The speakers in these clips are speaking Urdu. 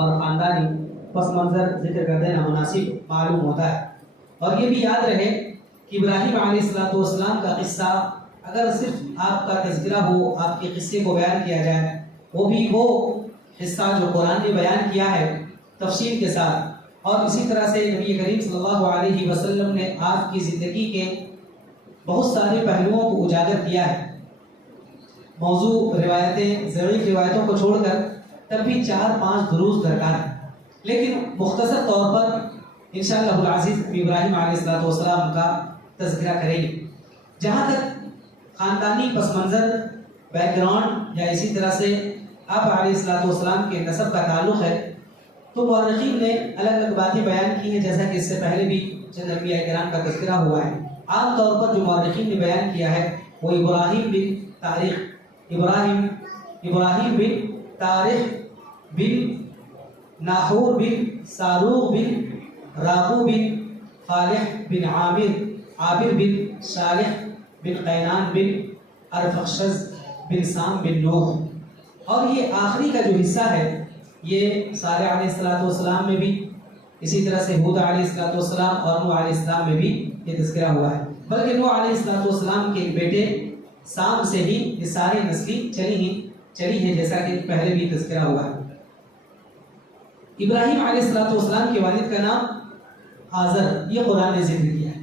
اور خاندانی پس منظر ذکر کر دینا مناسب معلوم ہوتا ہے۔ اور یہ بھی یاد رہے کہ ابراہیم علیہ السلام کا قصہ اگر صرف آپ کا تذکرہ ہو، آپ کے قصے کو بیان کیا جائے، وہ بھی وہ حصہ جو قرآن نے بیان کیا ہے تفصیل کے ساتھ، اور اسی طرح سے نبی کریم صلی اللہ علیہ وسلم نے آپ کی زندگی کے بہت سارے پہلوؤں کو اجاگر کیا ہے۔ موضوع روایتیں، ضعیف روایتوں کو چھوڑ کر تب بھی 4-5 دروس درکار ہیں، لیکن مختصر طور پر انشاءاللہ العزیز ابراہیم علیہ السلام کا تذکرہ کریں گے۔ جہاں تک خاندانی پس منظر، بیک گراؤنڈ یا اسی طرح سے آپ علیہ السلام کے نسب کا تعلق ہے تو مورخین نے الگ الگ باتیں بیان کی ہیں، جیسا کہ اس سے پہلے بھی چند انبیاء کرام کا تذکرہ ہوا ہے۔ عام طور پر جو مورخین نے بیان کیا ہے وہ ابراہیم بن تاریخ بن ناحور بن ساروق بن راغو بن فالح بن عابر بن صالح بن قینان بن ارفخشد بن سام بن نوح، اور یہ آخری کا جو حصہ ہے یہ صالح علیہ السلام میں بھی، اسی طرح سے ہود علیہ السلام اور نوح علیہ السلام میں بھی یہ تذکرہ ہوا ہے، بلکہ نوح علیہ السلام کے بیٹے سام سے ہی یہ ساری نسلیں چلی ہیں، جیسا کہ پہلے بھی تذکرہ ہوا ہے۔ ابراہیم علیہ السلام کے والد کا نام آزر، یہ قرآن نے ذکر کیا ہے،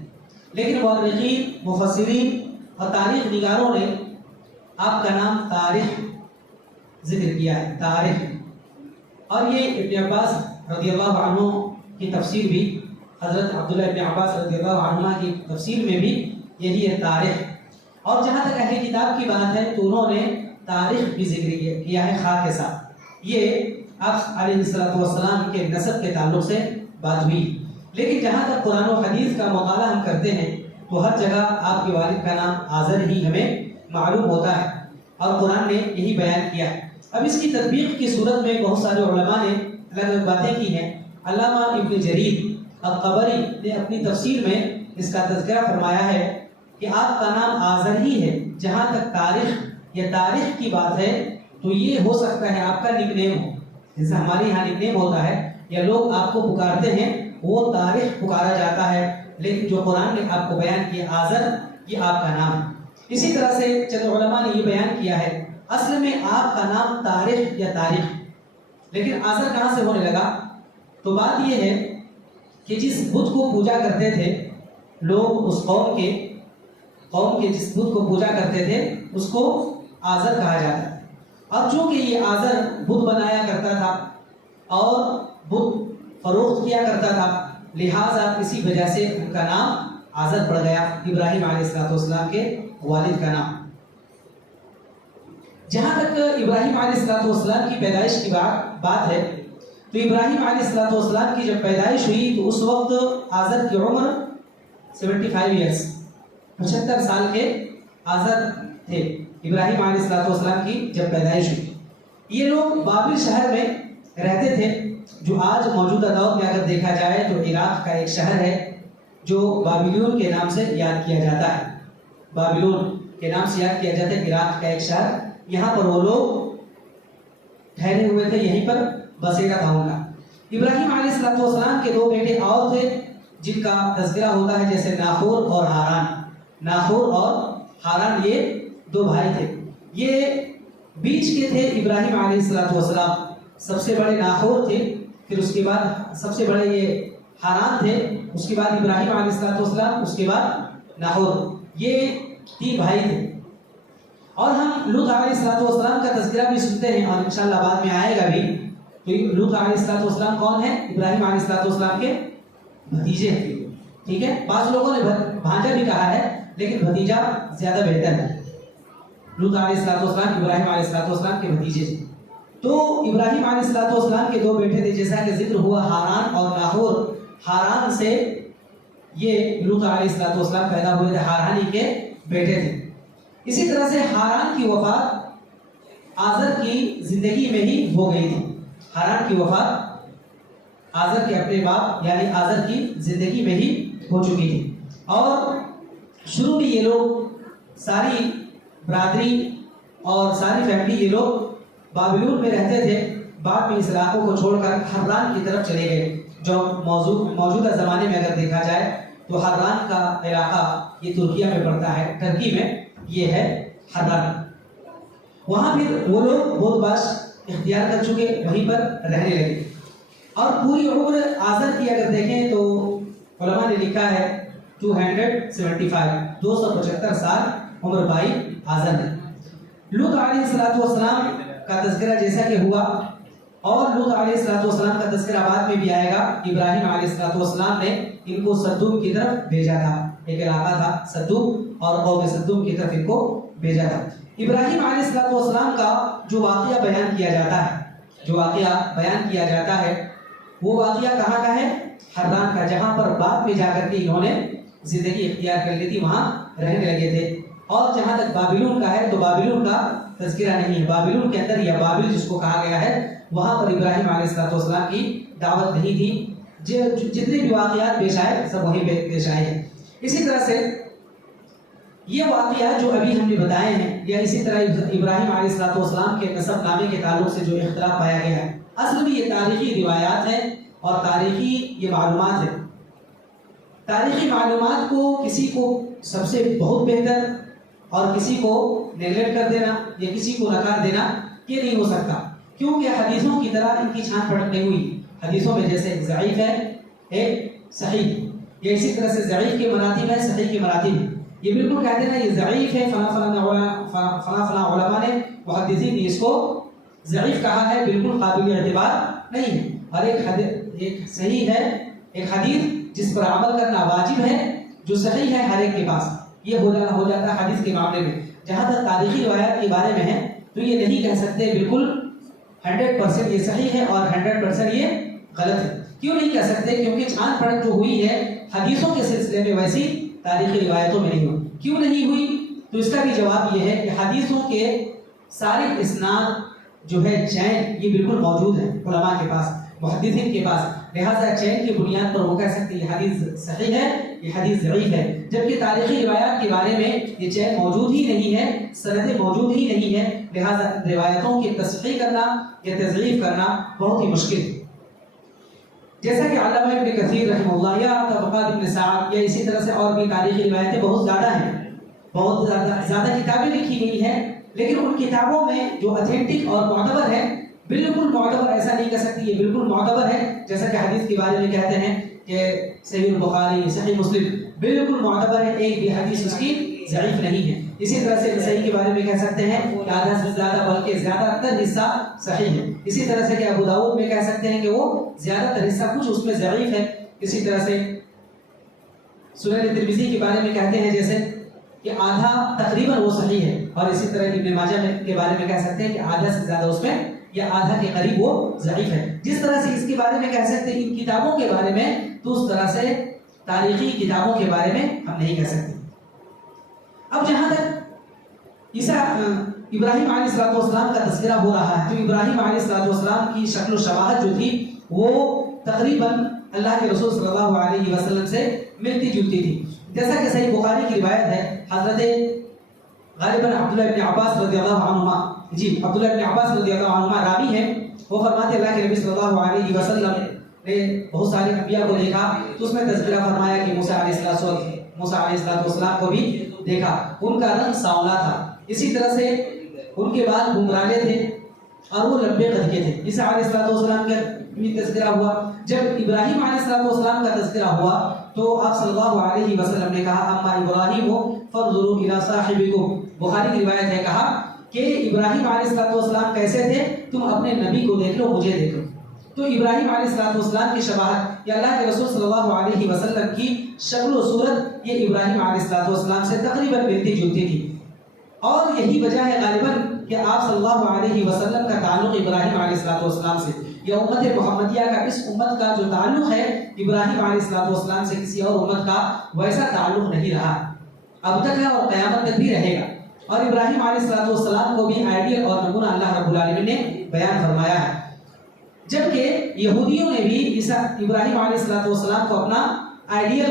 لیکن مورخین، مفسرین اور تاریخ نگاروں نے آپ کا نام طارق ذکر کیا ہے، طارق، اور یہ ابن عباس رضی اللہ عنہ کی تفسیر بھی، حضرت عبداللہ ابن عباس رضی اللہ عنہ کی تفسیر میں بھی یہی ہے طارق۔ اور جہاں تک اہل کتاب کی بات ہے تو انہوں نے تاریخ بھی ذکر کیا ہے خاء کے ساتھ، یہ آپ علیہ السلام کے نسب کے تعلق سے بات ہوئی، لیکن جہاں تک قرآن و حدیث کا مطالعہ ہم کرتے ہیں تو ہر جگہ آپ کے والد کا نام آزر ہی ہمیں معلوم ہوتا ہے، اور قرآن نے یہی بیان کیا ہے۔ اب اس کی تطبیق کی صورت میں بہت سارے علماء نے الگ الگ باتیں کی ہیں۔ علامہ ابن جریر الطبری نے اپنی تفسیر میں اس کا تذکرہ فرمایا ہے کہ آپ کا نام آزر ہی ہے، جہاں تک تاریخ کی بات ہے تو یہ ہو سکتا ہے آپ کا نک نیم ہو، جیسے ہمارے یہاں نک نیم ہوتا ہے یا لوگ آپ کو پکارتے ہیں وہ تاریخ پکارا جاتا ہے، لیکن جو قرآن نے آپ کو بیان کیا آزر، یہ آپ کا نام ہے۔ اسی طرح سے چند علماء نے یہ بیان کیا ہے اصل میں آپ کا نام تاریخ یا تاریخ، لیکن آزر کہاں سے ہونے لگا؟ تو بات یہ ہے کہ جس بت کو پوجا کرتے تھے لوگ، اس قوم کے جس بت کو پوجا کرتے تھے اس کو آزر کہا جاتا ہے، اور چونکہ یہ آزر بت بنایا کرتا تھا اور بت فروخت کیا کرتا تھا، لہٰذا اسی وجہ سے ان کا نام آزر پڑ گیا، ابراہیم علیہ السلام کے والد کا نام۔ جہاں تک ابراہیم علیہ السلام کی پیدائش کی بات ہے تو ابراہیم علیہ السلام کی جب پیدائش ہوئی تو اس وقت آزر کی عمر 75 ایئرس، 75 سال کے آزر تھے ابراہیم علیہ السلام کی جب پیدائش ہوئی۔ یہ لوگ بابل شہر میں رہتے تھے، جو آج موجودہ دور میں اگر دیکھا جائے تو عراق کا ایک شہر ہے جو بابلون کے نام سے یاد کیا جاتا ہے، بابلون کے نام سے یاد کیا جاتا ہے، عراق کا ایک شہر، یہاں پر وہ لوگ ٹھہرے ہوئے تھے، یہیں پر بسیرا تھا ان کا۔ ابراہیم علیہ السلام کے 2 بیٹے اور تھے جن کا تذکرہ ہوتا ہے، جیسے ناحور اور ہاران۔ ناحور اور ہاران یہ 2 بھائی تھے، یہ بیچ کے تھے ابراہیم علیہ السلام، سب سے بڑے ناحور تھے، پھر اس کے بعد سب سے بڑے یہ ہاران تھے، اس کے بعد ابراہیم علیہ السلام، اس کے بعد ناحور، یہ 3 بھائی تھے۔ اور ہم لوط علیہ السلام کا تذکرہ بھی سنتے ہیں اور انشاءاللہ بعد میں آئے گا بھی، تو لوط علیہ السلام کون ہے؟ ابراہیم علیہ السلام کے بھتیجے ہیں، ٹھیک ہے، بعض لوگوں نے بھانجا بھی کہا ہے لیکن بھتیجا زیادہ بہتر ہے۔ لوط علیہ السلام ابراہیم علیہ السلام کے بھتیجے تھے۔ تو ابراہیم علیہ السلام کے 2 بیٹے تھے، جیسا کہ ذکر ہوا ہاران اور ناحور۔ ہاران سے یہ لوط علیہ السلام پیدا ہوئے تھے، ہارانی کے بیٹے تھے۔ اسی طرح سے ہاران کی وفات آزر کی زندگی میں ہی ہو گئی تھی، ہاران کی وفات آزر کے اپنے باپ یعنی آزر کی زندگی میں ہی ہو چکی تھی، اور شروع میں یہ لوگ ساری برادری اور ساری فیملی یہ لوگ بابلون میں رہتے تھے۔ بعد میں اس علاقوں کو چھوڑ کر حران کی طرف چلے گئے، جو موجودہ زمانے میں اگر دیکھا جائے تو حران کا علاقہ یہ ترکیہ میں پڑتا ہے، ترکی میں یہ ہے حران۔ وہاں پھر وہ لوگ بہت باش اختیار کر چکے، وہیں پر رہنے لگے، اور پوری عمر آزر کی اگر دیکھیں تو علماء نے لکھا ہے 275 سال عمر پائی آزر نے۔ لوط علیہ السلام کا تذکرہ جیسا کہ ہوا، اور لوط علیہ السلام کا تذکرہ بعد میں بھی آئے گا۔ ابراہیم علیہ السلام نے ان کو سدوم کی طرف بھیجا تھا، ایک علاقہ تھا سدوم، اور قوم سدوم کی طرف ان کو بھیجا تھا۔ ابراہیم علیہ السلام کا جو واقعہ بیان کیا جاتا ہے وہ واقعہ کہاں کا ہے؟ حران کا، جہاں پر بعد میں جا کر کے انہوں نے زندگی اختیار کر لی تھی، وہاں رہنے لگے تھے۔ اور جہاں تک بابلون کا ہے تو بابلون کا تذکرہ نہیں ہے، بابلون کے اندر یا بابل جس کو کہا گیا ہے وہاں پر ابراہیم علیہ السلام کی دعوت نہیں تھی، جتنے بھی واقعات پیش آئے سب وہیں پہ پیش آئے ہیں۔ اسی طرح سے یہ واقعات جو ابھی ہم نے بتائے ہیں، یا اسی طرح ابراہیم علیہ السلام کے نسب نامے کے تعلق سے جو اختلاف پایا گیا ہے، اصل میں یہ تاریخی روایات ہیں اور تاریخی یہ معلومات ہیں۔ تاریخی معلومات کو کسی کو سب سے بہت بہتر اور کسی کو نیگلیکٹ کر دینا یا کسی کو نکار دینا یہ نہیں ہو سکتا، کیونکہ حدیثوں کی طرح ان کی چھان پھڑک نہیں ہوئی۔ حدیثوں میں جیسے ایک ضعیف ہے ایک صحیح، یا اسی طرح سے ضعیف کے مراتب ہے صحیح کے مراتب ہے۔ یہ بالکل کہتے ہیں نا یہ ضعیف ہے، فلاں علماء نے محدثین نے اس کو ضعیف کہا ہے، بالکل قابل اعتبار نہیں ہے۔ اور ایک صحیح ہے، ایک حدیث جس پر عمل کرنا واجب ہے، جو صحیح ہے ہر ایک کے پاس، یہ ہو جاتا ہے حدیث کے معاملے میں۔ جہاں تک تاریخی روایات کے بارے میں ہے تو یہ نہیں کہہ سکتے بالکل 100% یہ صحیح ہے اور 100% یہ غلط ہے۔ کیوں نہیں کہہ سکتے؟ کیونکہ چھان پھڑک جو ہوئی ہے حدیثوں کے سلسلے میں ویسی تاریخی روایتوں میں نہیں ہوئی۔ کیوں نہیں ہوئی؟ تو اس کا بھی جواب یہ ہے کہ حدیثوں کے سارے اسناد جو ہے چین یہ بالکل موجود ہے علماء کے پاس، محدثین کے پاس، لہذا چین کی بنیاد پر وہ کہہ سکتے ہیں یہ حدیث صحیح ہے یہ حدیث ضعیف ہے۔ جبکہ تاریخی روایات کے بارے میں یہ چین موجود ہی نہیں ہے، سندیں موجود ہی نہیں ہے، لہذا روایتوں کی تصحیح کرنا یا تضعیف کرنا بہت ہی مشکل ہے۔ جیسا کہ علامہ ابن کثیر رحمہ اللہ یا طبقات ابن سعد یا اسی طرح سے اور بھی تاریخی روایتیں بہت زیادہ ہیں، بہت زیادہ کتابیں لکھی گئی ہیں، لیکن ان کتابوں میں جو اتھینٹک اور معتبر ہے، بالکل معتبر ایسا نہیں کہہ سکتی یہ بالکل معتبر ہے، جیسا کہ حدیث کے بارے میں کہتے ہیں کہ صحیح البخاری صحیح مسلم بالکل معتبر ہے، ایک بھی حدیث اس کی ضعیف نہیں ہے۔ اسی طرح سے صحیح کے بارے میں کہہ سکتے ہیں کہ آدھا سے زیادہ بلکہ زیادہ تر حصہ صحیح ہے۔ اسی طرح سے کہ ابو داؤد میں کہہ سکتے ہیں کہ وہ زیادہ تر حصہ کچھ اس میں ضعیف ہے۔ اسی طرح سے سنن ترمذی کے بارے میں کہتے ہیں جیسے کہ آدھا تقریباً وہ صحیح ہے، اور اسی طرح ابن ماجہ کے بارے میں کہہ سکتے ہیں کہ آدھا سے زیادہ اس میں یا آدھا کے قریب وہ ضعیف ہے۔ جس طرح سے اس کے بارے میں کہہ سکتے ہیں ان کتابوں کے بارے میں، تو اس طرح سے تاریخی کتابوں کے بارے میں ہم نہیں کہہ سکتے۔ اب جہاں تک ابراہیم علیہ السلام کا تذکرہ ہو رہا ہے تو ابراہیم علیہ السلام کی شکل و شباہت جو تھی وہ تقریباً اللہ کے رسول صلی اللہ علیہ وسلم سے ملتی جلتی تھی۔ جیسا کہ صحیح بخاری کی روایت ہے، حضرت غالباً عبداللہ ابن عباس رضی اللہ عنہما، عبداللہ ابن عباس رضی اللہ عنہما راوی ہیں، وہ فرماتے اللہ کے نبی صلی اللہ علیہ وسلم نے بہت سارے انبیاء کو دیکھا تو اس میں تذکرہ فرمایا کہ موسیٰ علیہ السلام کو بھی دیکھا، ان کا رنگ سانولا تھا، اسی طرح سے ان کے بال گھنگھرالے تھے اور وہ لمبے قد کے تھے۔ عیسیٰ علیہ السلام کا بھی تذکرہ ہوا۔ جب ابراہیم علیہ السلام کا تذکرہ ہوا تو آپ صلی اللہ علیہ وسلم نے کہا اما ابراہیم فانظروا الی صاحبکم، بخاری کی روایت ہے کہا کہ ابراہیم علیہ السلام کیسے تھے، تم اپنے نبی کو دیکھ لو مجھے دیکھ لو۔ تو ابراہیم علیہ السلام کی شباہت یا اللہ کے رسول صلی اللہ علیہ وسلم کی شکل و صورت یہ ابراہیم علیہ السلام سے تقریباً ملتی جلتی تھی، اور یہی وجہ ہے غالباً کہ آپ صلی اللہ علیہ وسلم کا تعلق ابراہیم علیہ السلام سے یا امت محمدیہ کا اس امت کا جو تعلق ہے ابراہیم علیہ السلام سے کسی اور امت کا ویسا تعلق نہیں رہا، اب تک ہے اور قیامت تک بھی رہے گا۔ اور ابراہیم علیہ السلام کو بھی آئیڈیل اور نمونہ اللہ رب العالمین نے بیان فرمایا ہے، جبکہ یہودیوں نے بھی ابراہیم علیہ السلام کو اپنا آئیڈیل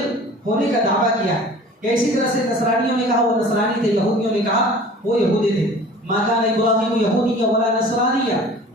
ہونے کا دعویٰ کیا ہے، یا اسی طرح سے نصرانیوں نے کہا وہ نصرانی تھے، یہودیوں نے کہا وہ یہودی تھے۔ ما کان ابراہیم یہودیا ولا نصرانیا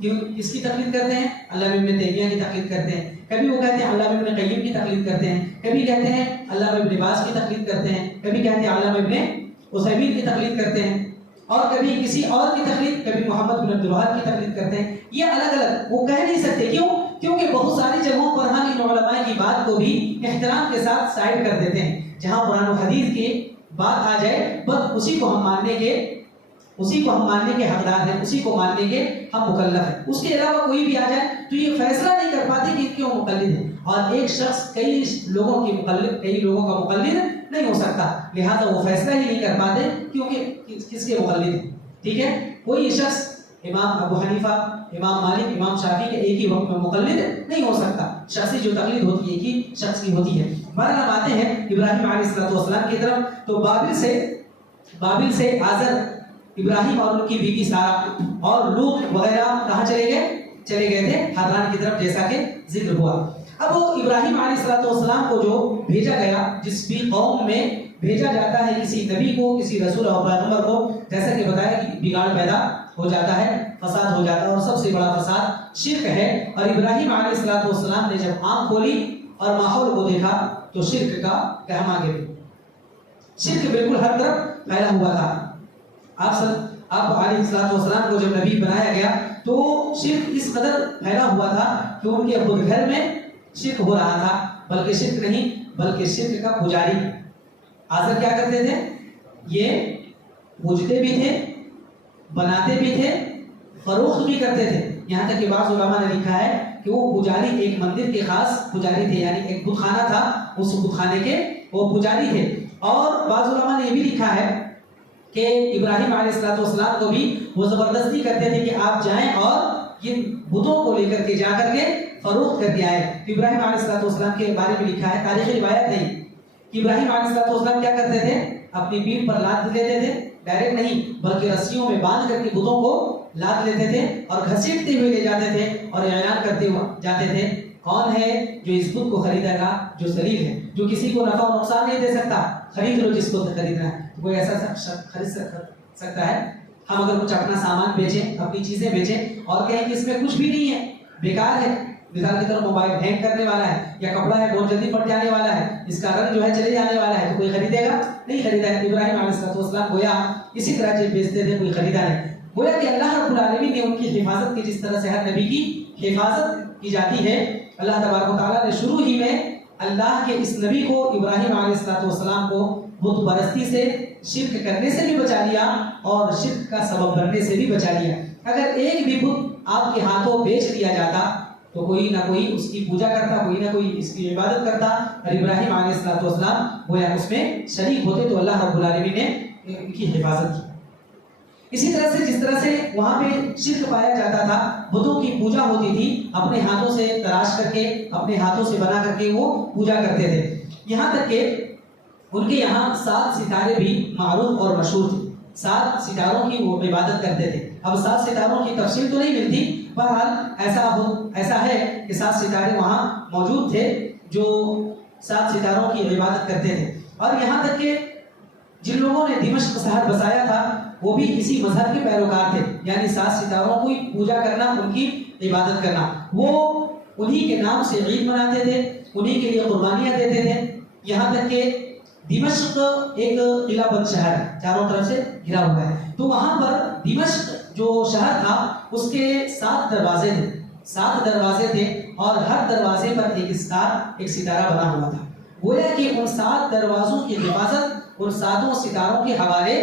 کیوں کس کی تقلید کرتے ہیں؟ علامہ ابن تیمیہ کی تقلید کرتے ہیں. کبھی وہ کہتے ہیں علامہ ابن قیم کی تقلید کرتے ہیں, کبھی کہتے ہیں علامہ ابن باز کی تقلید کرتے ہیں, کبھی کہتے ہیں علامہ ابن عثیمین کی تقلید کرتے ہیں, اور کبھی کسی اور کی تقلید, کبھی محمد بن عبد الوہاب کی تقلید کرتے ہیں. یہ الگ الگ وہ کہہ نہیں سکتے. کیوں؟ کیونکہ بہت ساری جگہوں پر ہم ان علماء کی بات کو بھی احترام کے ساتھ سائڈ کر دیتے ہیں. جہاں قرآن و حدیث کی بات آ جائے بس اسی کو ہم ماننے کے حقدار ہیں, اسی کو ماننے کے ہم مکلف ہیں. اس کے علاوہ کوئی بھی آ جائے تو یہ فیصلہ نہیں کر پاتے کہ کیوں مقلد ہے. اور ایک شخص کئی لوگوں کا مقلد نہیں ہو سکتا, لہذا وہ فیصلہ ہی نہیں کر پاتے کیونکہ کس کے مقلد ہیں. ٹھیک ہے, کوئی شخص امام ابو حنیفہ, امام مالک, امام شافعی کے ایک ہی وقت میں مقلد نہیں ہو سکتا. شخصی جو تقلید ہوتی ہے ایک ہی شخص کی ہوتی ہے. بہرحال ہم آتے ہیں ابراہیم علیہ السلام کی طرف. تو بابل سے آزر, ابراہیم اور ان کی بیوی سارہ اور لوط وغیرہ کہاں چلے گئے تھے؟ حران کی طرف, جیسا کہ ذکر ہوا. اب وہ ابراہیم علیہ السلام کو جو بھیجا گیا, جس بھی قوم میں بھیجا جاتا ہے کسی نبی کو, کسی رسول اور پیغمبر کو, جیسا کہ بتایا کہ بگاڑ پیدا ہو جاتا ہے, فساد ہو جاتا ہے, اور سب سے بڑا فساد شرک ہے. اور ابراہیم علیہ السلام نے جب آنکھ کھولی اور ماحول کو دیکھا تو شرک کا کہما گر, شرک بالکل ہر طرف پھیلا ہوا تھا. آپ علیہ السلام کو جب نبی بنایا گیا تو شرک اس قدر پھیلا ہوا تھا کہ ان کے خود گھر میں شرک ہو رہا تھا. بلکہ شرک نہیں, بلکہ شرک کا پجاری. آزر کیا کرتے تھے؟ یہ پوجتے بھی تھے, بناتے بھی تھے, فروخت بھی کرتے تھے. یہاں تک کہ بعض علماء نے لکھا ہے کہ وہ پجاری ایک مندر کے خاص پجاری تھے, یعنی ایک بت خانہ تھا, اس بت خانے کے وہ پجاری تھے. اور بعض علماء نے یہ بھی لکھا ہے کہ ابراہیم علیہ السلام کو بھی وہ زبردستی کرتے تھے کہ آپ جائیں اور یہ بتوں کو لے کر کے جا کر کے فروخت کر کے آئے. ابراہیم علیہ السلام کے بارے میں لکھا ہے, تاریخی روایت ہے کہ ابراہیم علیہ السلام کیا کرتے تھے؟ اپنی پیٹھ پر لاد لیتے تھے, ڈائریکٹ نہیں بلکہ رسیوں میں باندھ کر کے بتوں کو لاد لیتے تھے اور گھسیٹتے ہوئے لے جاتے تھے اور اعلان کرتے ہوئے جاتے تھے, کون ہے جو اس بت کو خریدے گا؟ جو ذلیل ہے, جو کسی کو نفع و نقصان نہیں دے سکتا, خرید لو جس کو خریدنا ہے. کوئی ایسا خرید سکتا ہے؟ ہم اگر کچھ اپنا سامان بیچیں, اپنی چیزیں بیچیں اور کہیں کہ اس میں کچھ بھی نہیں ہے, بیکار ہے, مثال کی طرف موبائل ہینگ کرنے والا ہے, یا کپڑا ہے بہت جلدی پھٹ جانے والا ہے, اس کا رنگ جو ہے چلے جانے والا ہے, تو کوئی خریدے گا؟ نہیں خریدا ہے. ابراہیم علیہ السلام گویا اسی طرح چیز بیچتے تھے, کوئی خریدا نہیں. گویا کہ اللہ رب العالمین نے ان کی حفاظت کی, جس طرح سے ہر نبی کی حفاظت کی جاتی ہے. اللہ تبارک و تعالیٰ نے شروع ہی میں اللہ کے اس نبی کو, ابراہیم علیہ السلام کو, بت پرستی سے, شرک کرنے سے بھی بچا لیا اور شرک کا سبب بننے سے بھی بچا لیا. اگر ایک بھی بت آپ کے ہاتھوں بیچ دیا جاتا تو کوئی نہ کوئی اس کی پوجا کرتا, کوئی نہ کوئی اس کی عبادت کرتا, اور ابراہیم علیہ السلام گویا اس میں شریک ہوتے, تو اللہ رب العالمین نے ان کی حفاظت کی. اسی طرح سے جس طرح سے وہاں پہ شرک پایا جاتا تھا, بتوں کی پوجا ہوتی تھی, اپنے ہاتھوں سے تراش کر کے, اپنے ہاتھوں سے بنا کر کے وہ پوجا کرتے تھے. یہاں تک کہ ان کے یہاں 7 ستارے بھی معروف اور مشہور تھے. 7 ستاروں کی وہ عبادت کرتے تھے. اب 7 ستاروں کی تفصیل تو نہیں ملتی, بہرحال ایسا ہے کہ 7 ستارے وہاں موجود تھے جو 7 ستاروں کی عبادت کرتے تھے. اور یہاں تک کہ جن لوگوں نے دمشق شہر بسایا تھا وہ بھی اسی مذہب کے پیروکار تھے, یعنی 7 ستاروں کی پوجا کرنا, ان کی عبادت کرنا. وہ انہی کے نام سے عید مناتے تھے, انہی کے لیے قربانیاں دیتے تھے. یہاں تک کہ دمشق ایک قلعہ بند شہر ہے, چاروں طرف سے گھرا ہوا ہے, تو وہاں پر دمشق جو شہر تھا اس کے 7 دروازے تھے. 7 دروازے تھے اور ہر دروازے پر ایک ستارہ بنا ہوا تھا. گویا کہ ان 7 دروازوں کی حفاظت ان 7 ستاروں کے حوالے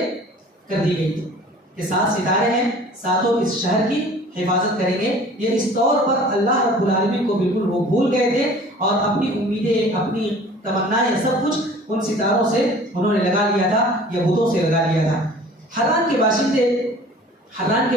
کر دی گئی تھی کہ 7 ستارے ہیں, 7 اس شہر کی حفاظت کریں گے. یہ اس طور پر اللہ رب العالمین کو بالکل وہ بھول گئے تھے اور اپنی امیدیں, اپنی تمنائیں, سب کچھ ان ستاروں سے انہوں نے لگا لیا تھا, یا بتوں سے لگا لیا تھا. حران کے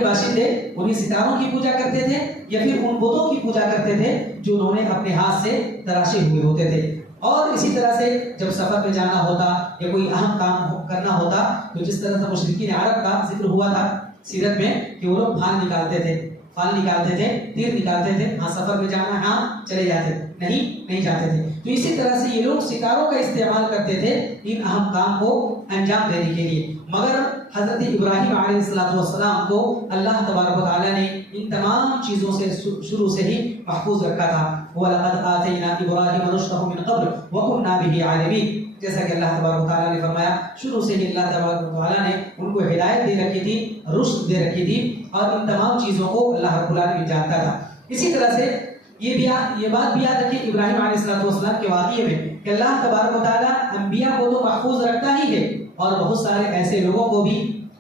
باشندے انہی ستاروں کی پوجا کرتے تھے یا پھر ان بتوں کی پوجا کرتے تھے جو انہوں نے اپنے ہاتھ سے تراشے ہوئے ہوتے تھے. اور اسی طرح سے جب سفر پہ جانا ہوتا یا کوئی اہم کام کرنا ہوتا تو جس طرح سے مشرکین عرب کا ذکر ہوا تھا سیرت میں کہ وہ لوگ فال نکالتے تھے, تیر نکالتے تھے, ہاں سفر میں جانا, ہاں چلے جاتے, نہیں جاتے تھے. تو اسی طرح سے یہ لوگ ستاروں کا استعمال کرتے تھے ان اہم کام کو انجام دینے کے لیے. مگر حضرت ابراہیم علیہ السلام کو اللہ تبارک و تعالیٰ نے ان تمام چیزوں سے شروع سے ہی محفوظ رکھا تھا. وَلَقَدْ آتَيْنَا إِبْرَاهِيمَ رُشْدَهُ مِنْ قَبْلُ وَكُنَّا بِهِ عَالِمِينَ. جیسا کہ اللہ تبارک و تعالیٰ نے فرمایا شروع سے ہی اللہ تبارک و تعالیٰ نے ان کو ہدایت دے رکھی تھی, رشد دے رکھی تھی, اور ان تمام چیزوں کو اللہ رب العالمین جانتا تھا. اسی طرح سے یہ بات بھی یاد رکھیں ابراہیم علیہ السلام کے واقعے میں کہ اللہ تبارک و تعالیٰ انبیاء کو تو محفوظ رکھتا ہی ہے, اور بہت سارے ایسے لوگوں کو بھی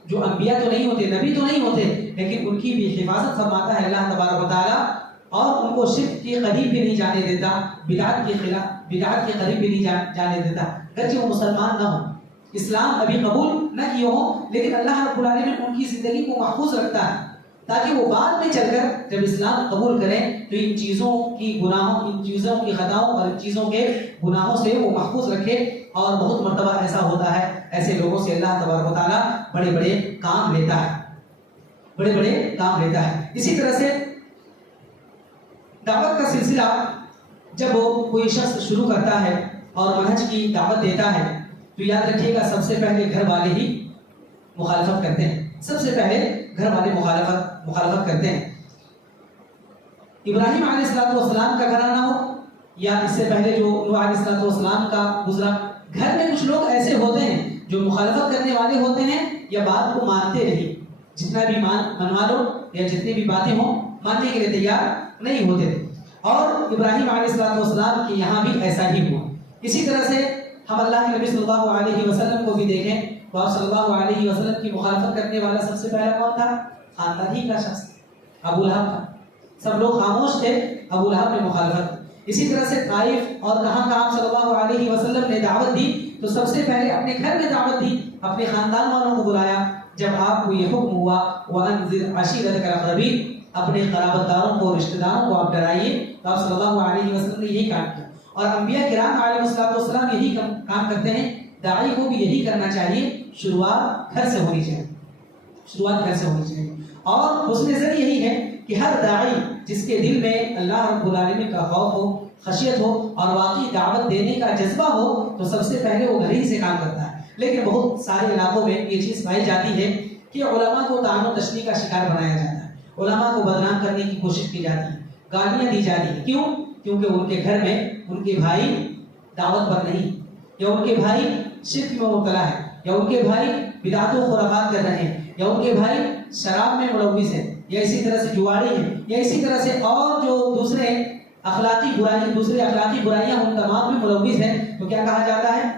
جو انبیاء تو نہیں ہوتے, نبی تو نہیں ہوتے, لیکن ان کی بھی حفاظت فرماتا ہے اللہ تبارک و تعالیٰ, اور ان کو شرک کے قریب بھی نہیں جانے دیتا, بدعت کے قریب بھی نہیں جانے دیتا, اگرچہ وہ مسلمان نہ ہوں, اسلام ابھی قبول نہ کیے ہوں, لیکن اللہ رب العالمین ان کی زندگی کو محفوظ رکھتا ہے تاکہ وہ بعد میں چل کر جب اسلام قبول کریں تو ان چیزوں کی گناہوں, ان چیزوں کی خطاؤں اور ان چیزوں کے گناہوں سے وہ محفوظ رکھے. اور بہت مرتبہ ایسا ہوتا ہے, ایسے لوگوں سے اللہ تبارک و تعالیٰ بڑے بڑے کام لیتا ہے. اسی طرح سے دعوت کا سلسلہ جب کوئی شخص شروع کرتا ہے اور منہج کی دعوت دیتا ہے تو یاد رکھیے گا سب سے پہلے گھر والے ہی مخالفت کرتے ہیں. سب سے پہلے گھر والے مخالفت کرتے ہیں. ابراہیم علیہ السلام کا گھرانہ ہو یا اس سے پہلے جو نوح علیہ السلام کا گزرا, گھر میں کچھ لوگ ایسے ہوتے ہیں جو مخالفت کرنے والے ہوتے ہیں یا بات کو مانتے نہیں, جتنا بھی منوا لو یا جتنی بھی باتیں ہوں ماننے کے لیے تیار نہیں ہوتے تھے. اور ابراہیم علیہ السلام کے یہاں بھی ایسا ہی ہوا. اسی طرح سے ہم اللہ کے نبی صلی اللہ علیہ وسلم کو بھی دیکھیں تو آپ صلی اللہ علیہ وسلم کی مخالفت کرنے والا سب سے پہلا کون تھا؟ خاندان ہی کا شخص, ابو لہب کا. سب لوگ خاموش تھے, ابو لہب نے مخالفت. اسی طرح سے طائف اور کہاں صلی اللہ علیہ وسلم نے دعوت دی تو سب سے پہلے اپنے گھر میں دعوت دی, اپنے خاندان والوں کو بلایا. جب آپ کو یہ حکم ہوا وَأَنذِرْ عَشِيرَتَكَ الْأَقْرَبِينَ, اپنے قرابت داروں کو, رشتہ داروں کو آپ ڈرائیے, تو آپ صلی اللہ علیہ وسلم نے یہی کام کیا. اور انبیاء کرام علیہ السلام یہی کام کرتے ہیں. داعی کو بھی یہی کرنا چاہیے. شروعات گھر سے ہونی چاہیے. اور حسن ظن یہی ہے کہ ہر داعی جس کے دل میں اللہ رب العالمین کا خوف ہو, خشیت ہو اور واقعی دعوت دینے کا جذبہ ہو تو سب سے پہلے وہ گھر ہی سے کام کرتا ہے. لیکن بہت سارے علاقوں میں یہ چیز پائی جاتی ہے کہ علماء کو طعن و تشنیع کا شکار بنایا جاتا ہے, علماء کو بدنام کرنے کی کوشش کی جاتی ہے, گالیاں دی جاتی ہیں. کیوں؟ کیونکہ ان کے گھر میں ان کے بھائی دعوت پر نہیں, یا ان کے بھائی شرک میں مبتلا ہے, یا ان کے بھائی بدعت و خرافات کر رہے ہیں, یا ان کے بھائی شراب میں ملوث ہیں, یا اسی طرح سے جواری ہیں, یا اسی طرح سے اور جو دوسرے اخلاقی برائیاں ان تمام میں ملوث ہیں. تو کیا کہا جاتا ہے؟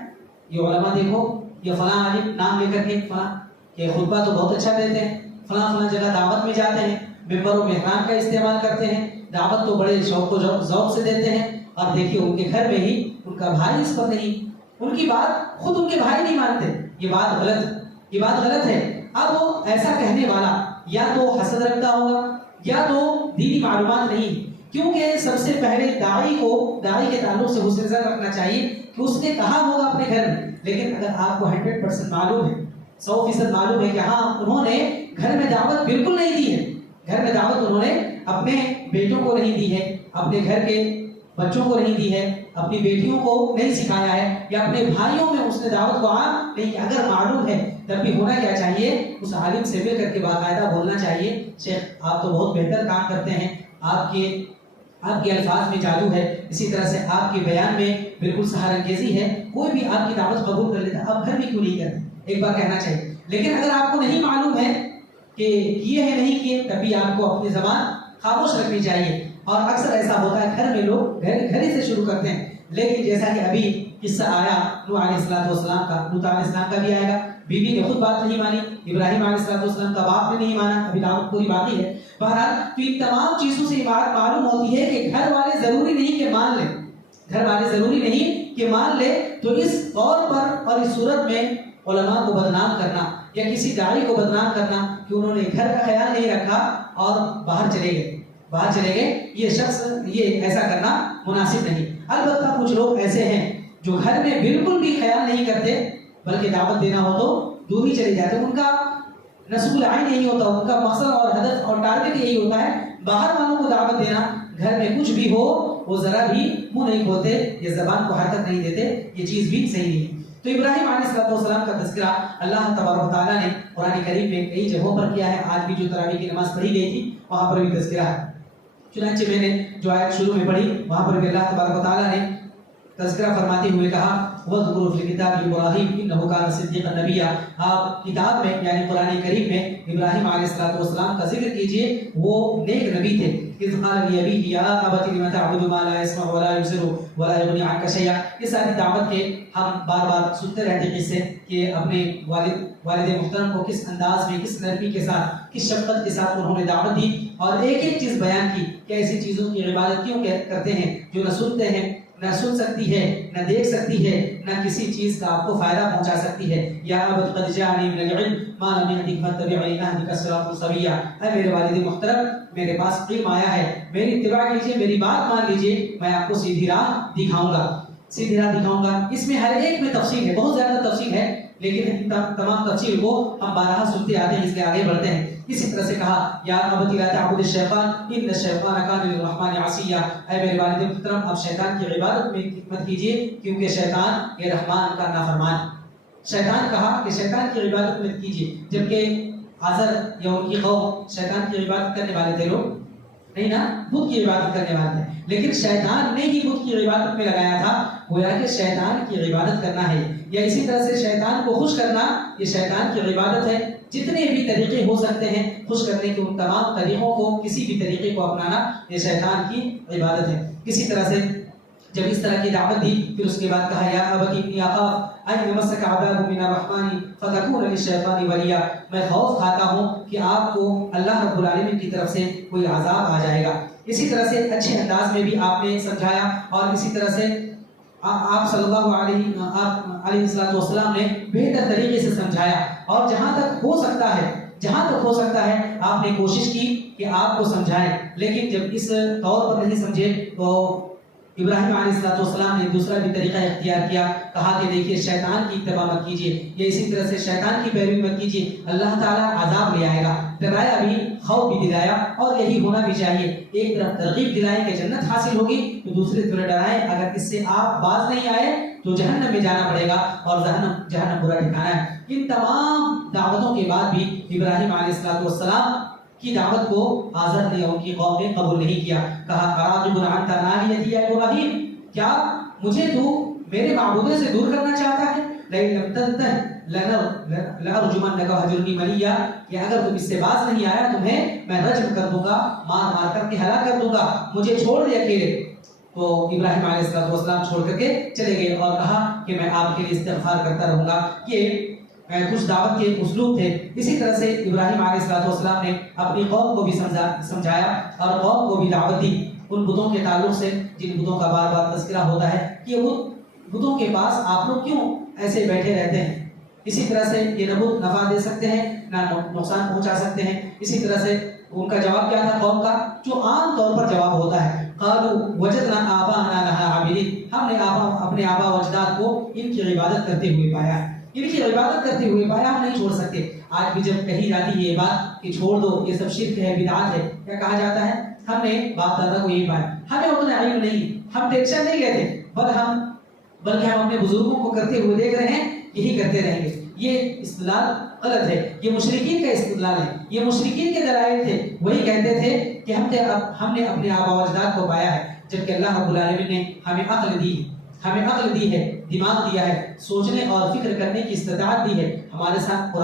یہ علماء دیکھو, یہ فلاں عالم نام لے کر کے فلاں یہ خطبہ تو بہت اچھا دیتے ہیں, فلاں جگہ دعوت میں جاتے ہیں, ممبر و مہمان کا استعمال کرتے ہیں, دعوت تو بڑے شوق و ذوق سے دیتے ہیں, اور دیکھیے ان کے گھر میں ہی ان کا بھائی اس پر نہیں, ان کی بات خود ان کے بھائی نہیں مانتے. یہ بات غلط ہے. اب وہ ایسا کہنے والا یا تو حسد رکھتا ہوگا یا تو دینی معلومات نہیں, کیونکہ سب سے پہلے داعی کے تعلق سے حسن ظن رکھنا چاہیے کہ اس نے کہا ہوگا اپنے گھر میں. لیکن اگر آپ کو 100% معلوم ہے, 100% معلوم ہے کہ ہاں انہوں نے گھر میں دعوت بالکل نہیں دی ہے, گھر میں دعوت انہوں نے اپنے بیٹوں کو نہیں دی ہے, اپنے گھر کے بچوں کو نہیں دی ہے, اپنی بیٹیوں کو نہیں سکھایا ہے, یا اپنے بھائیوں میں اس نے دعوت کو عام نہیں, اگر معلوم ہے تب بھی ہونا کیا چاہیے, اس عالم سے مل کر کے باقاعدہ بولنا چاہیے, شیخ آپ تو بہت بہتر کام کرتے ہیں, آپ کے الفاظ میں جادو ہے, اسی طرح سے آپ کے بیان میں بالکل سحر انگیزی ہے, کوئی بھی آپ کی دعوت قبول کر لیتا, آپ گھر بھی کیوں نہیں کرتے, ایک بار کہنا چاہیے. لیکن اگر آپ کو نہیں معلوم ہے کہ یہ ہے نہیں کیے, تبھی آپ کو اپنی زبان خاموش رکھنی چاہیے. اور اکثر ایسا ہوتا ہے گھر میں لوگ گھر ہی سے شروع کرتے ہیں, لیکن جیسا کہ ابھی قصہ آیا نوح علیہ السلام کا, لوط علیہ السلام کا بھی آئے گا, بیوی نے خود بات نہیں مانی, ابراہیم علیہ السلام کا باپ نے نہیں مانا, ابھی دعوت پوری باقی ہے. بہرحال تو ان تمام چیزوں سے معلوم ہوتی ہے کہ گھر والے ضروری نہیں کہ مان لیں, تو اس طور پر اور اس صورت میں علماء کو بدنام کرنا یا کسی داعی کو بدنام کرنا کہ انہوں نے گھر کا خیال نہیں رکھا اور باہر چلے گئے, یہ شخص یہ ایسا کرنا مناسب نہیں. البتہ کچھ لوگ ایسے ہیں جو گھر میں بالکل بھی خیال نہیں کرتے, بلکہ دعوت دینا ہو تو دور ہی چلے جاتے, ان کا نصب العین یہی ہوتا, ان کا مقصد اور ہدف اور ٹارگٹ یہی ہوتا ہے باہر والوں کو دعوت دینا. گھر میں کچھ بھی ہو وہ ذرا بھی منہ نہیں کھولتے یا زبان کو حرکت نہیں دیتے, یہ چیز بھی صحیح نہیں ہے. تو ابراہیم علیہ السلام کا تذکرہ اللہ تبارک و تعالیٰ نے قرآن کریم میں کئی جگہوں پر کیا ہے. آج بھی جو تراویح کی نماز پڑھی گئی تھی وہاں پر بھی تذکرہ ہے. چنانچہ میں نے جو آیت شروع میں پڑھی وہاں پر بھی اللہ تبارک و تعالیٰ نے تذکرہ فرماتے ہوئے کہا وَاذْكُرُوا فِي الْكِتَابِ إِبْرَاهِيمَ إِنَّهُ كَانَ صِدِّيقًا نَبِيًّا. آپ کتاب میں یعنی قرآن کریم میں ابراہیم علیہ السلام کا ذکر کیجئے, وہ نیک نبی تھے. اِذْ قَالَ لِأَبِيهِ يَا أَبَتِ لِمَ تَعْبُدُ مَا لَا يَسْمَعُ وَلَا يُبْصِرُ وَلَا يُغْنِي عَنكَ شَيْئًا. یہ ساری دعوت کے ہم بار بار سنتے رہتے ہیں قصے کہ اپنے والد محترم کو کس انداز میں, کس نرمی کے ساتھ, کس شفقت کے ساتھ انہوں نے دعوت دی اور ایک ایک چیز بیان کی کہ ایسی چیزوں کی عبادت کیوں کرتے ہیں جو نہ سنتے ہیں, نہ سن سکتی ہے, نہ دیکھ سکتی ہے, نہ کسی چیز کا آپ کو فائدہ پہنچا سکتی ہے. یا ابت قد جاءنی من العلم ما لم یأتک فاتبعنی اهدک صراطا سویا. اے میرے والد محترم, میرے پاس علم آیا ہے, میری اتباع کیجیے, میری بات مان لیجیے, میں آپ کو سیدھی راہ دکھاؤں گا, سیدھی راہ دکھاؤں گا. اس میں ہر ایک میں تفصیل ہے, بہت زیادہ تفصیل ہے, لیکن تمام تفصیل کو ہم بارہا سنتے آتے ہیں, اس کے آگے بڑھتے ہیں. اسی طرح سے کہا یا ابت لا تعبد الشیطان ان الشیطان کان للرحمن عصیا. اے میرے والد محترم, آپ شیطان کی عبادت میں مت کیجیے کیونکہ شیطان یہ رحمان کا نافرمان. شیطان کہا کہ شیطان کی عبادت مت کیجیے, جبکہ آزر یا ان کی قوم شیطان کی عبادت کرنے والے تھے, لوگ نہیں نا, بت کی عبادت کرنے والے تھے, لیکن شیطان نے ہی بت کی عبادت میں لگایا تھا. گویا کہ شیطان کی عبادت کرنا ہے یا اسی طرح سے شیطان کو خوش کرنا یہ شیطان کی عبادت ہے. جتنے بھی طریقے ہو سکتے ہیں خوش کرنے کے, ان تمام طریقوں کو, کسی بھی طریقے کو اپنانا یہ شیطان کی عبادت ہے. اسی طرح سے جب اس طرح کی دعوت دی پھر اس کے بعد کہا یا ابتی انی اخاف ان یمسک عذاب من الرحمن فتکون للشیطان ولیا. میں خوف کھاتا ہوں کہ آپ کو اللہ رب العالمین کی طرف سے کوئی عذاب آ جائے گا. اسی طرح سے اچھے انداز میں بھی آپ نے سمجھایا اور اسی طرح سے آپ صلی اللہ علیہ وسلم نے بہتر طریقے سے سمجھایا اور جہاں تک ہو سکتا ہے آپ نے کوشش کی کہ آپ کو سمجھائیں. لیکن جب اس طور پر نہیں سمجھے تو ابراہیم علیہ السلام نے دوسرا بھی طریقہ اختیار کیا. کہا کہ دیکھیے شیطان کی اتباع مت کیجیے یا اسی طرح سے شیطان کی پیروی مت کیجیے, اللہ تعالیٰ عذاب لے آئے گا. ڈرایا بھی, خوف بھی دلایا, اور یہی ہونا بھی چاہیے. ایک طرف ترغیب دلائیں کہ جنت حاصل ہوگی تو دوسری طرف ڈرائیں اگر اس سے آپ باز نہیں آئے تو جہنم میں جانا پڑے گا اور جہنم برا ٹھکانا ہے. ان تمام دعوتوں کے بعد بھی ابراہیم علیہ السلام کی دعوت کو آزر نے, ان کی قوم نے قبول نہیں کیا. کہا راغب انت ناہیتی یا ابراہیم, کیا مجھے تو میرے معبودوں سے دور کرنا چاہتا ہے؟ لئن لم تنتہ لأرجمنک وہجرنی ملیا, کہ اگر تم اس سے باز نہیں آیا تمہیں میں رجم کر دوں گا, مار مار کر کے ہلاک کر دوں گا, مجھے چھوڑ دے اکیلے. تو ابراہیم علیہ السلام چھوڑ کر کے چلے گئے اور کہا کہ میں آپ کے لیے استغفار کرتا رہوں گا. یہ کچھ دعوت کے اسلوب تھے. اسی طرح سے ابراہیم علیہ السلام نے اپنی قوم کو بھی سمجھایا اور قوم کو بھی دعوت دی ان بتوں کے تعلق سے جن بتوں کا بار بار تذکرہ ہوتا ہے کہ وہ بتوں کے پاس آپ لوگ کیوں ایسے بیٹھے رہتے ہیں. اسی طرح سے یہ نہ بت نفع دے سکتے ہیں نہ نقصان پہنچا سکتے ہیں. اسی طرح سے ان کا جواب کیا تھا قوم کا, جو عام طور پر جواب ہوتا ہے, قالوا وجدنا آباءنا لها عابدین, ہم نے اپنے آبا و اجداد کو ان کی عبادت کرتے ہوئے پایا, ان کی عبادت کرتے ہوئے پایا, ہم نہیں چھوڑ سکتے. آج بھی جب کہی جاتی ہے یہ بات کہ چھوڑ دو یہ سب شرک ہے, بدعت ہے, کیا کہا جاتا ہے؟ ہم نے باپ دادا کو یہی پایا, ہمیں اتنا علم نہیں, ہم ٹینشن نہیں لیتے, بلکہ ہم اپنے بزرگوں کو کرتے ہوئے دیکھ رہے ہیں, یہی کرتے رہیں گے. یہ استدلال غلط ہے, یہ مشرکین کا استدلال ہے, یہ مشرکین کے دلائل تھے. وہی کہتے تھے کہ ہم نے اپنے آبا و اجداد کو پایا ہے, جبکہ اللہ رب العالمین نے ہمیں عقل دی ہے, دماغ دیا ہے, سوچنے اور فکر کرنے کی استطاعت دی ہے. ہمارے ساتھ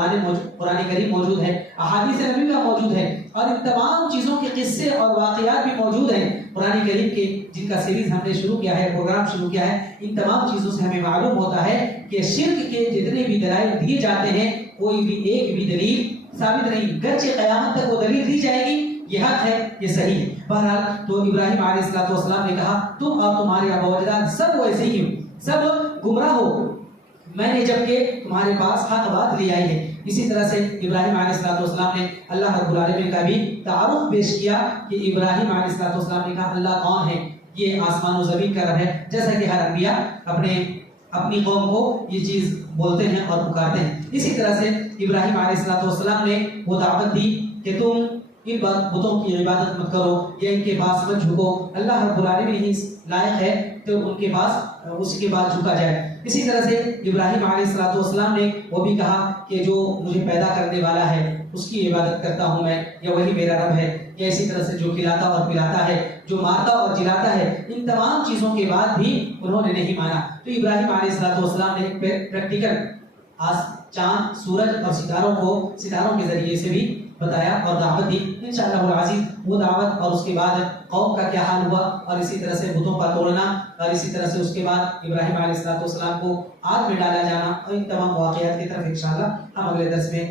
قرآن کریم موجود ہے, احادیث نبوی کا موجود ہے, اور ان تمام چیزوں کے قصے اور واقعات بھی موجود ہیں قرآن کریم کے, جن کا سیریز ہم نے شروع کیا ہے, پروگرام شروع کیا ہے. ان تمام چیزوں سے ہمیں معلوم ہوتا ہے کہ شرک کے جتنے بھی دلائل دیے جاتے ہیں کوئی بھی ایک بھی دلیل ثابت نہیں, گرچہ قیامت تک وہ دلیل دی جائے گی یہ حق ہے, یہ صحیح ہے. بہرحال تو ابراہیم علیہ السلام نے کہا تم اور تمہارے آبا و اجداد سب ویسے ہی ہو, سب گمراہ ہو, میں نے جبکہ تمہارے پاس حق بات لے آئی ہے. اسی طرح سے ابراہیم علیہ السلام نے اللہ رب العالمین کا بھی تعارف پیش کیا کہ ابراہیم علیہ السلام نے کہا اللہ کون ہے, یہ آسمان و زمین کا رب ہے, جیسا کہ ہر انبیاء اپنی قوم کو یہ چیز بولتے ہیں اور پکارتے ہیں. اسی طرح سے ابراہیم علیہ السلام نے وہ دعوت دی کہ تم ان بتوں کی عبادت مت کرو یا ان کے پاس مت جھکو، اللہ رب العالمین ہی لائق ہے تو ان کے پاس اس کے بعد جھکا جائے۔ اسی طرح سے ابراہیم علیہ السلام نے وہ بھی کہا کہ جو مجھے پیدا کرنے والا ہے اس کی عبادت کرتا ہوں میں، یا وہی میرا رب ہے، یا اسی طرح سے جو کھلاتا اور پلاتا ہے، جو مارتا اور جلاتا ہے، ان تمام چیزوں کے بعد بھی انہوں نے نہیں مانا۔ تو ابراہیم علیہ السلام نے ایک پریکٹیکل چاند، سورج اور ستاروں کے ذریعے سے بھی بتایا اور دعوت دی۔ انشاءاللہ العزیز وہ دعوت اور اس کے بعد قوم کا کیا حال ہوا، اور اسی طرح سے بتوں کا توڑنا، اور اسی طرح سے اس کے بعد ابراہیم علیہ السلام کو آگ میں ڈالا جانا، اور ان تمام واقعات کی طرف انشاءاللہ ہم اگلے درس میں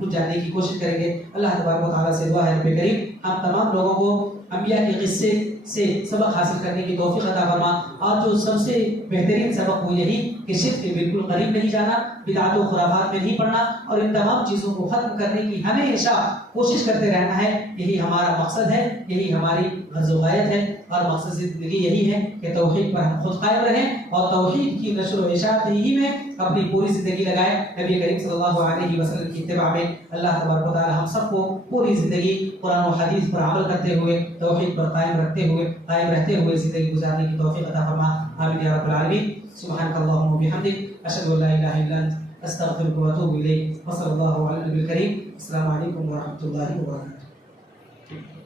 کچھ جاننے کی کوشش کریں گے۔ اللہ تبارک و تعالیٰ سے دعا ہے رب کریم ہم تمام لوگوں کو انبیاء کے قصے سے سبق حاصل کرنے کی توفیق عطا فرما، اور جو سب سے بہترین سبق وہ یہی کہ شرک کے بالکل قریب نہیں جانا، بدعات و خرافات میں نہیں پڑنا، اور ان تمام چیزوں کو ختم کرنے کی ہمیشہ کوشش کرتے رہنا ہے۔ یہی ہمارا مقصد ہے، یہی ہماری غرض و غایت ہے، اور مقصد زندگی یہی ہے کہ توحید پر ہم خود قائم رہیں اور توحید کی نشر و اشاعت ہی میں اپنی پوری زندگی لگائیں۔ نبی کریم صلی اللہ علیہ وسلم کی اتباع میں اللہ تبارک و تعالی ہم سب کو پوری زندگی قرآن و حدیث پر عمل کرتے ہوئے، توحید پر قائم رہتے ہوئے زندگی گزارنے کی توفیق عطا فرما، آمین یا رب العالمین۔ سبحانک اللہم و بحمدک، اشہد ان لا الہ الا انت، استغفرک و اتوب الیک، وصلی اللہ علی النبی الکریم۔ السلام علیکم ورحمۃ اللہ وبرکاتہ۔